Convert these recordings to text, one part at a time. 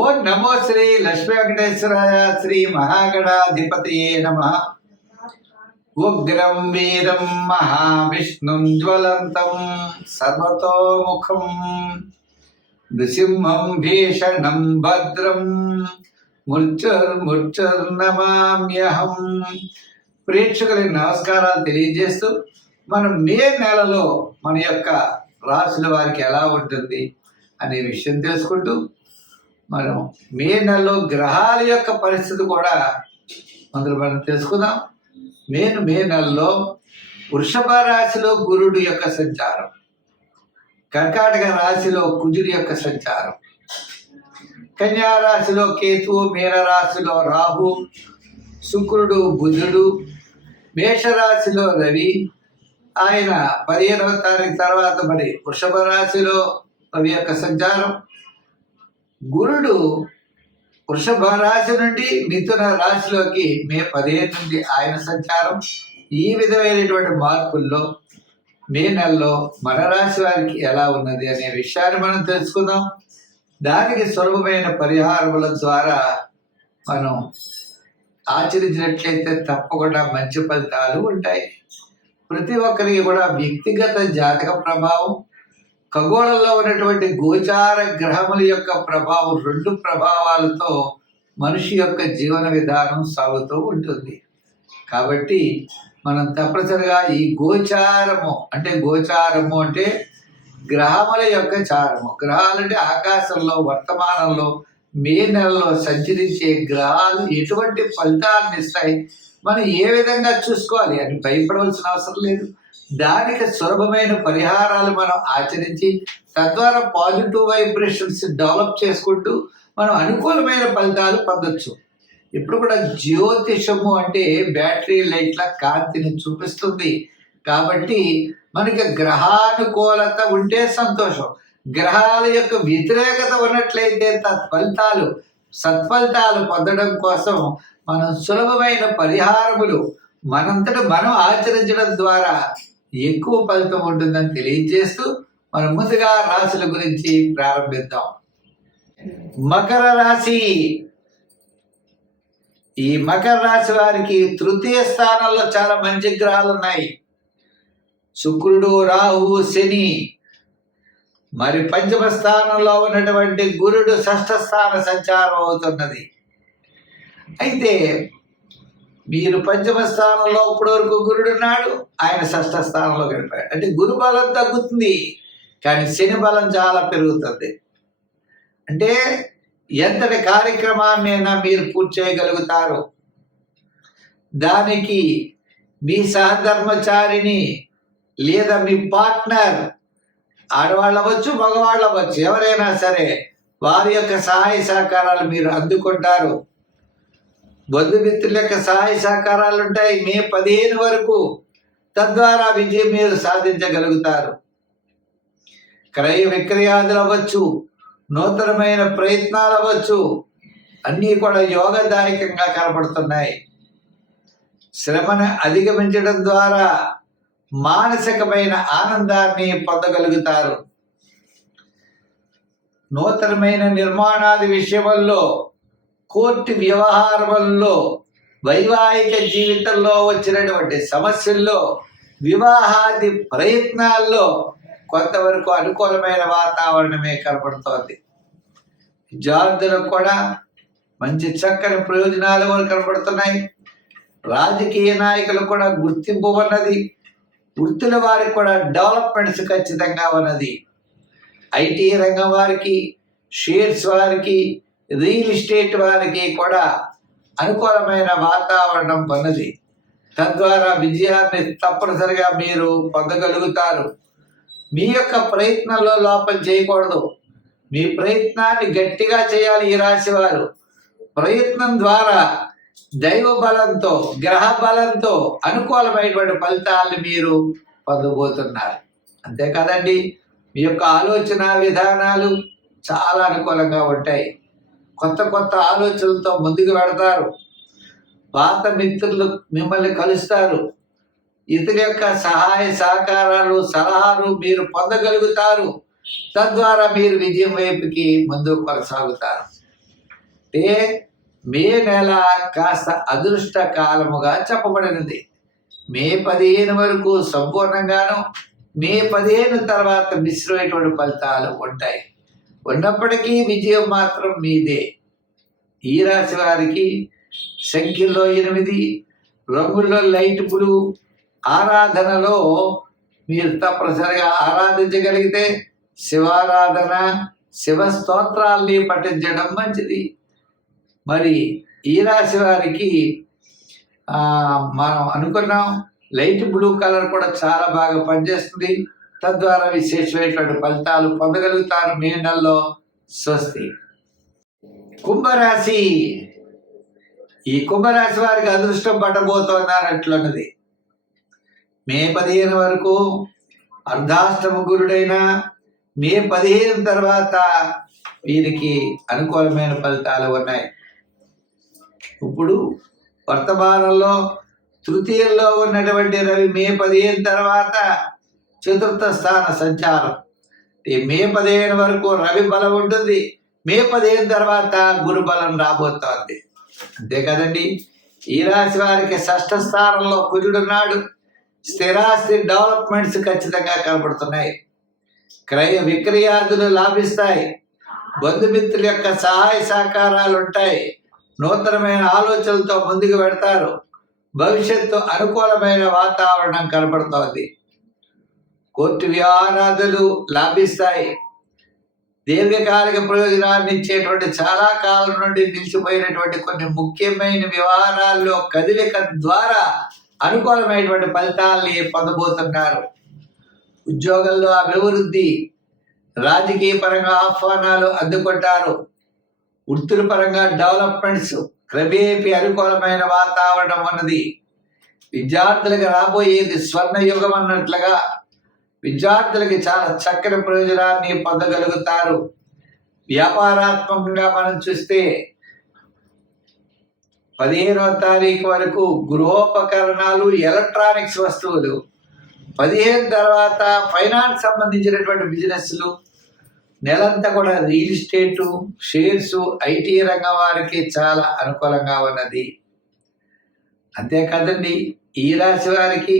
ఓం నమో శ్రీ లక్ష్మీ వెంకటేశ్వరాయ శ్రీ మహాగణాధిపతయే నమః. ఉగ్రం వీరం మహావిష్ణుం జ్వలంతం సర్వతోముఖం నృసింహం భీషణం భద్రం ముర్చుర్నమామ్యహం. ప్రేక్షకులకి నమస్కారాలు తెలియజేస్తూ మనం మే నెలలో మన యొక్క రాశుల వారికి ఎలా ఉంటుంది అనే విషయం తెలుసుకుంటూ మనం మే నెలలో గ్రహాల యొక్క పరిస్థితి కూడా మనం తెలుసుకుందాం. మే నెలలో వృషభ రాశిలో గురుడు యొక్క సంచారం, కర్కాటక రాశిలో కుజుడి యొక్క సంచారం, కన్యా రాశిలో కేతు, మీన రాశిలో రాహు, శుక్రుడు, బుధుడు, మేషరాశిలో రవి. ఆయన 15వ తారీఖు తర్వాత మరి వృషభ రాశిలో రవి యొక్క సంచారం. గురుడు వృషభ రాశి నుండి మిథున రాశిలోకి మే 15 నుండి ఆయన సంచారం. ఈ విధమైనటువంటి మార్పుల్లో మే నెలలో మన రాశి వారికి ఎలా ఉన్నది అనే విషయాన్ని మనం తెలుసుకుందాం. దానికి సులభమైన పరిహారముల ద్వారా మనం ఆచరించినట్లయితే తప్పకుండా మంచి ఫలితాలు ఉంటాయి. ప్రతి ఒక్కరికి కూడా వ్యక్తిగత జాతక ప్రభావం, ఖగోళంలో ఉన్నటువంటి గోచార గ్రహముల యొక్క ప్రభావం, 2 ప్రభావాలతో మనిషి యొక్క జీవన విధానం సాగుతూ ఉంటుంది. కాబట్టి మనం తప్పనిసరిగా ఈ గోచారము అంటే గ్రహముల యొక్క చారము. గ్రహాలంటే ఆకాశంలో వర్తమానంలో మే నెలలో సంచరించే గ్రహాలు ఎటువంటి ఫలితాలను ఇస్తాయి, మనం ఏ విధంగా చూసుకోవాలి అని భయపడవలసిన అవసరం లేదు. దానికి సులభమైన పరిహారాలు మనం ఆచరించి తద్వారా పాజిటివ్ వైబ్రేషన్స్ డెవలప్ చేసుకుంటూ మనం అనుకూలమైన ఫలితాలు పొందొచ్చు. ఇప్పుడు కూడా జ్యోతిషము అంటే బ్యాటరీ లైట్ల కాంతిని చూపిస్తుంది. కాబట్టి మనకి గ్రహానుకూలత ఉంటే సంతోషం, గ్రహాల యొక్క వ్యతిరేకత ఉన్నట్లయితే సత్ఫలితాలు పొందడం కోసం మనం సులభమైన పరిహారములు మనంతట మనం ఆచరించడం ద్వారా ఎక్కువ ఫలితం ఉంటుందని తెలియజేస్తూ మనం ముందుగా రాశుల గురించి ప్రారంభిద్దాం. మకర రాశి. ఈ మకర రాశి వారికి తృతీయ స్థానంలో చాలా మంచి గ్రహాలు ఉన్నాయి. శుక్రుడు, రాహువు, శని. మరి పంచమ స్థానంలో ఉన్నటువంటి గురుడు 6వ స్థాన సంచారం అవుతున్నది. అయితే మీరు పంచమ స్థానంలో ఇప్పటి వరకు గురుడు ఉన్నాడు, ఆయన 6వ స్థానంలో గడిపాడు. అంటే గురు బలం తగ్గుతుంది, కానీ శని బలం చాలా పెరుగుతుంది. అంటే ఎంతటి కార్యక్రమాన్నైనా మీరు పూర్తి చేయగలుగుతారు. దానికి మీ సహధర్మచారిని లేదా మీ పార్ట్నర్, ఆడవాళ్ళు అవ్వచ్చు, మగవాళ్ళు అవ్వచ్చు, ఎవరైనా సరే వారి యొక్క సహాయ సహకారాలు మీరు అందుకుంటారు. బంధుమిత్రుల యొక్క సహాయ సహకారాలు ఉంటాయి మే 15 వరకు. తద్వారా విజయం మీరు సాధించగలుగుతారు. క్రయ విక్రయాదులు అవ్వచ్చు, నూతనమైన ప్రయత్నాలు అవ్వచ్చు, అన్నీ కూడా యోగదాయకంగా కనపడుతున్నాయి. శ్రమను అధిగమించడం ద్వారా మానసికమైన ఆనందాన్ని పొందగలుగుతారు. నూతనమైన నిర్మాణాది విషయంలో, కోర్టు వ్యవహారంలో, వైవాహిక జీవితంలో వచ్చినటువంటి సమస్యల్లో, వివాహాది ప్రయత్నాల్లో కొంతవరకు అనుకూలమైన వాతావరణమే కనపడుతోంది. విద్యార్థులకు కూడా మంచి చక్కని ప్రయోజనాలు కనపడుతున్నాయి. రాజకీయ నాయకులకు కూడా గుర్తింపు ఉన్నది. వృత్తుల వారికి కూడా డెవలప్మెంట్స్ ఖచ్చితంగా ఉన్నది. ఐటీ రంగం వారికి, షేర్స్ వారికి, రియల్ ఎస్టేట్ వారికి కూడా అనుకూలమైన వాతావరణం ఉన్నది. తద్వారా విజయాన్ని తప్పనిసరిగా మీరు పొందగలుగుతారు. మీ యొక్క ప్రయత్నంలో లోపం చేయకూడదు. మీ ప్రయత్నాన్ని గట్టిగా చేయాలి. ఈ రాశి వారు ప్రయత్నం ద్వారా దైవ బలంతో, గ్రహ బలంతో అనుకూలమైనటువంటి ఫలితాలను మీరు పొందబోతున్నారు. అంతేకాదండి, మీ యొక్క ఆలోచన విధానాలు చాలా అనుకూలంగా ఉంటాయి. కొత్త ఆలోచనలతో ముందుకు పెడతారు. పాత మిత్రులు మిమ్మల్ని కలుస్తారు. ఇతని యొక్క సహాయ సహకారాలు, సలహాలు మీరు పొందగలుగుతారు. తద్వారా మీరు విజయం వైపుకి ముందుకు కొనసాగుతారు. అంటే మే నెల కాస్త అదృష్ట కాలముగా చెప్పబడినది. మే 15 వరకు సంపూర్ణంగాను, మే 15 తర్వాత మిశ్రమైనటువంటి ఫలితాలు ఉంటాయి. ఉన్నప్పటికీ విజయం మాత్రం మీదే. ఈ రాశి వారికి సంఖ్యల్లో 8, రంగుల్లో లైట్ బ్లూ, ఆరాధనలో మీరు తప్పనిసరిగా ఆరాధించగలిగితే శివారాధన, శివ స్తోత్రాల్ని పఠించడం మంచిది. మరి ఈ రాశి వారికి మనం అనుకున్నాం లైట్ బ్లూ కలర్ కూడా చాలా బాగా పనిచేస్తుంది. తద్వారా విశేషమైనటువంటి ఫలితాలు పొందగలుగుతారు మే నెలలో. స్వస్తి. కుంభరాశి. ఈ కుంభరాశి వారికి అదృష్టం పట్టబోతోందన్నట్లున్నది. మే 15 వరకు అర్ధాష్టమ గురుడైన మే 15 తర్వాత వీరికి అనుకూలమైన ఫలితాలు ఉన్నాయి. ఇప్పుడు వర్తమానంలో తృతీయంలో ఉన్నటువంటి రవి మే 15 తర్వాత చతుర్థ స్థాన సంచారం. మే 15 వరకు రవి బలం ఉంటుంది. మే 15 తర్వాత గురు బలం రాబోతోంది. అంతే కదండి. ఈ రాశి వారికి షష్ఠ స్థానంలో కుజుడున్నాడు. స్థిరాస్తి డెవలప్మెంట్స్ ఖచ్చితంగా కనబడుతున్నాయి. క్రయ విక్రయాదులు లాభిస్తాయి. బంధుమిత్రుల యొక్క సహాయ సహకారాలు ఉంటాయి. నూతనమైన ఆలోచనలతో ముందుకు పెడతారు. భవిష్యత్తు అనుకూలమైన వాతావరణం కనబడుతోంది. కోర్టు వ్యవహారాదులు లాభిస్తాయి. దీర్ఘకాలిక ప్రయోజనాన్ని ఇచ్చేటువంటి చాలా కాలం నుండి నిలిచిపోయినటువంటి కొన్ని ముఖ్యమైన వ్యవహారాల్లో కదలిక ద్వారా అనుకూలమైనటువంటి ఫలితాల్ని పొందబోతున్నారు. ఉద్యోగంలో అభివృద్ధి, రాజకీయ పరంగా ఆహ్వానాలు అందుకుంటారు. వృత్తిపరంగా డెవలప్మెంట్స్, క్రమేపీ అనుకూలమైన వాతావరణం ఉన్నది. విద్యార్థులకు రాబోయేది స్వర్ణ యుగం అన్నట్లుగా విద్యార్థులకి చాలా చక్కని ప్రయోజనాన్ని పొందగలుగుతారు. వ్యాపారాత్మకంగా మనం చూస్తే 15వ తారీఖు వరకు గృహోపకరణాలు, ఎలక్ట్రానిక్స్ వస్తువులు, 15 తర్వాత ఫైనాన్స్ సంబంధించినటువంటి బిజినెస్లు, నెలంతా కూడా రియల్ ఎస్టేటు, షేర్స్, ఐటీ రంగం వారికి చాలా అనుకూలంగా ఉన్నది. అంతేకాదండి, ఈ రాశి వారికి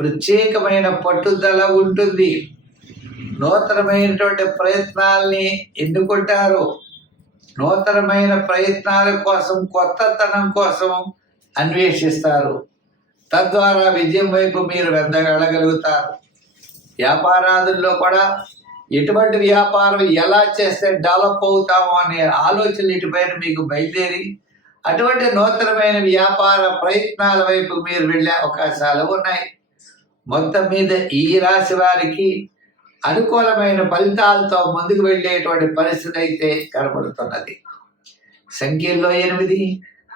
ప్రత్యేకమైన పట్టుదల ఉంటుంది. నూతనమైనటువంటి ప్రయత్నాల్ని ఎన్నుకుంటారు. నూతనమైన ప్రయత్నాల కోసం, కొత్తతనం కోసం అన్వేషిస్తారు. తద్వారా విజయం వైపు మీరు వెళ్ళగలుగుతారు. వ్యాపారాదుల్లో కూడా ఎటువంటి వ్యాపారం ఎలా చేస్తే డెవలప్ అవుతామో అనే ఆలోచనలు ఇటుపైన మీకు బయలుదేరి అటువంటి నూతనమైన వ్యాపార ప్రయత్నాల వైపు మీరు వెళ్ళే అవకాశాలు ఉన్నాయి. మొత్తం మీద ఈ రాశి వారికి అనుకూలమైన ఫలితాలతో ముందుకు వెళ్ళేటువంటి పరిస్థితి అయితే కనబడుతున్నది. సంఖ్యల్లో 8,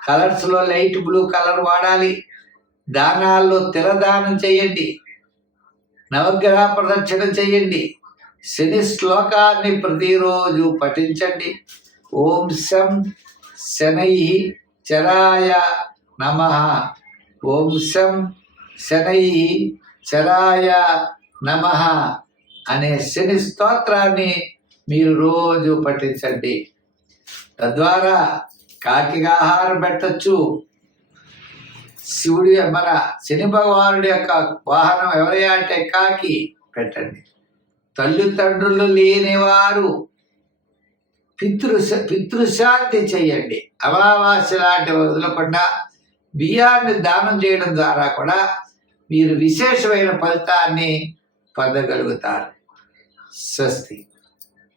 కలర్స్లో లైట్ బ్లూ కలర్ వాడాలి. దానాల్లో తిలదానం చేయండి. నవగ్రహ ప్రదక్షిణ చేయండి. శని శ్లోకాన్ని ప్రతిరోజు పఠించండి. ఓం శం శనై చరాయ నమః. ఓం శం శనై చరాయ నమః అనే శని స్తోత్రాన్ని మీరు రోజు పఠించండి. తద్వారా కాకికి ఆహారం పెట్టచ్చు. శివుడి మన శని భగవానుడి యొక్క వాహనం ఎవరైనా అంటే కాకి పెట్టండి. తల్లిదండ్రులు లేనివారు పితృశాంతి చేయండి. అమావాస్య లాంటివి వదలకుండా బియ్యాన్ని దానం చేయడం ద్వారా కూడా మీరు విశేషమైన ఫలితాన్ని పొందగలుగుతారు. స్వస్తి.